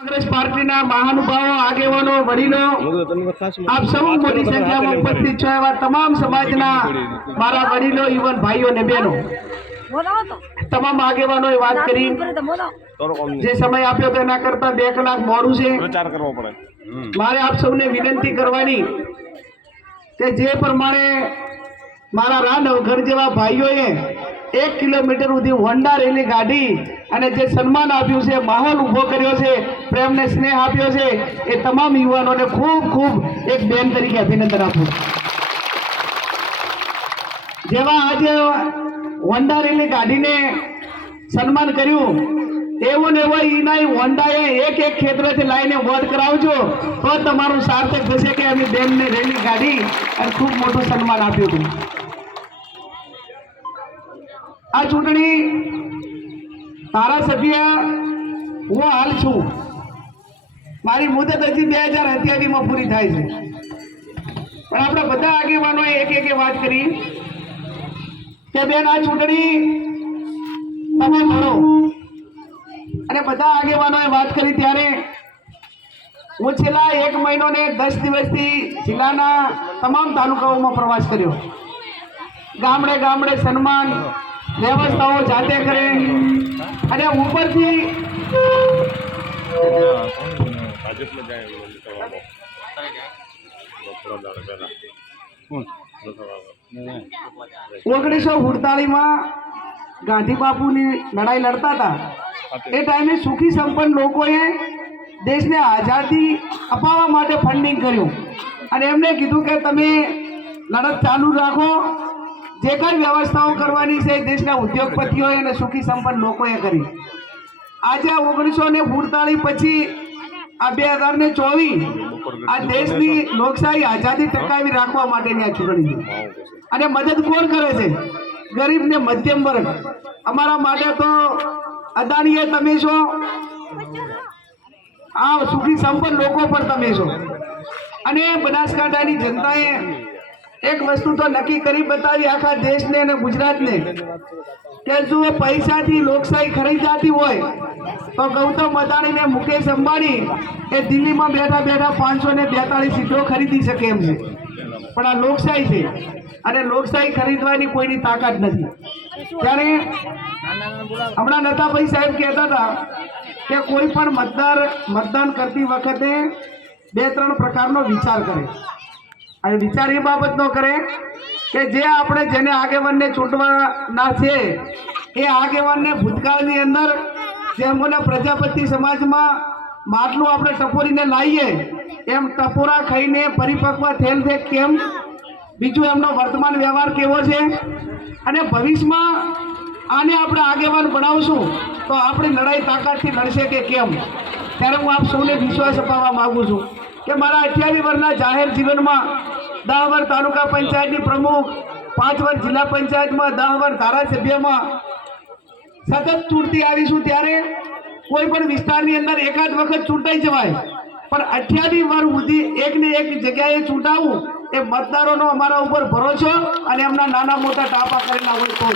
Congress party महानुभावों आगेवानो वडीलो आप सब मोटी संख्या में उपस्थित छो एवा तमाम समाजना मारा वडीलो युवन भाईओ ने बहनों तमाम आगेवानो बात करी जे समय आप्यो तो एना करता 2 कलाक मोडू छे प्रचार करवो पड़े। मारे आप सबने विनंती करवानी के जे प्रमाणे मारा रानवघर जेवा भाईओए 1 किलोमीटर सुधी होंडा रेली गाड़ी અને જે સન્માન આપ્યું છે, માહોલ ઊભો કર્યો છે, પ્રેમને સ્નેહ આપ્યો છે, એ તમામ યુવાનોને ખૂબ ખૂબ એક બેન તરીકે અભિનંદન આપું। જેવા આજે હોન્ડા રેલી ગાડીને સન્માન કર્યું એવું ને એવું ઈના હોન્ડાએ એક એક ક્ષેત્રથી લાઈને વોટ કરાવજો તો તમારું સાર્થક થશે કે અમે બેનને રેલી ગાડી અને ખૂબ મોટું સન્માન આપ્યું હતું। આ ચૂંટણી धारासभ्य हूँ हाल छू मारी मुदत हजी 2078 में पूरी थाय छे पण आपणे बधा आगेवानोए एक एक बात करी के बेन आ चूंटणी तमे लड़ो अने बधा आगेवानोए बात करी त्यारे हूँ छेल्ला 1 महीनो ने 10 दिवसथी जिल्लाना तमाम तालुकाओमां प्रवास कर्यो। गामडे गामडे सन्मान व्यवस्थाओं जाते करे अरे ऊपर थी ओगनीसो 48 में गांधी बापू की लड़ाई लड़ता था। ए टाइमे सुखी संपन्न लोगोए देश ने आजादी अपावा माटे फंडिंग कर्युं अने एमणे कीधुं के तमे लड़त चालू राखो। जे कई व्यवस्थाओं करवानी छे देशना उद्योगपतिओए अने सुखी संपन्न लोकोए करी। आज 1948 पछी आ 2024 आ देशनी लोकशाही आजादी टकावी राखवा माटेनी आ चूंटणी अने मदद कोण करे छे? गरीब ने मध्यम वर्ग। अमारा माटे तो अदाणीए तमे छो, आ सुखी संपन्न लोको पण तमे छो। अने बनासकांठानी जनताए एक वस्तु तो नक्की करी बतावी आखा देश ने और गुजरात ने के जो पैसा थी लोकशाही खरीदाती होय तो गौतम अदाणी ने मुकेश अंबाणी ए दिल्ली में बैठा बैठा 542 सीटों खरीदी सके एम छे पण आ लोकशाही छे अने लोकशाही खरीदवानी कोईनी ताकत नथी। त्यारे हमणा नथाभाई साहेब कहेता था के कोई पण मतदान करती वखते 2-3 प्रकारनो विचार करे। आ विचार ए बाबत नो करे के जे आपणे जेने आगेवान ने चूंटवाना छे ए आगेवान ने भूतकाळनी अंदर जेमोने प्रजापति समाज में માટલું આપણે ટપોરીને લાવીએ એમ ટપોરા ખાઈને પરિપક્વ થયેલ છે કેમ, બીજું એમનો વર્તમાન વ્યવહાર કેવો છે અને ભવિષ્યમાં આને આપણે આગેવાન બનાવશું તો આપણી લડાઈ તાકાતથી લડશે કે કેમ। ત્યારે હું આપ સૌને વિશ્વાસ અપાવવા માગું છું કે મારા 28 વર્ષના જાહેર જીવનમાં 10 વર્ષ તાલુકા પંચાયતની પ્રમુખ, 5 વર્ષ જિલ્લા પંચાયતમાં, 10 વર્ષ ધારાસભ્યમાં સતત ચૂંટતી આવીશું। ત્યારે कोई पण विस्तारनी अंदर एकाद वखत चूंटाई जवाय पर 28 वर्ष सुधी एक ने एक जग्याए चूंटावुं ए मतदारोनो अमारा उपर भरोसो अने एमना नाना मोटा टापा करेला होय तो।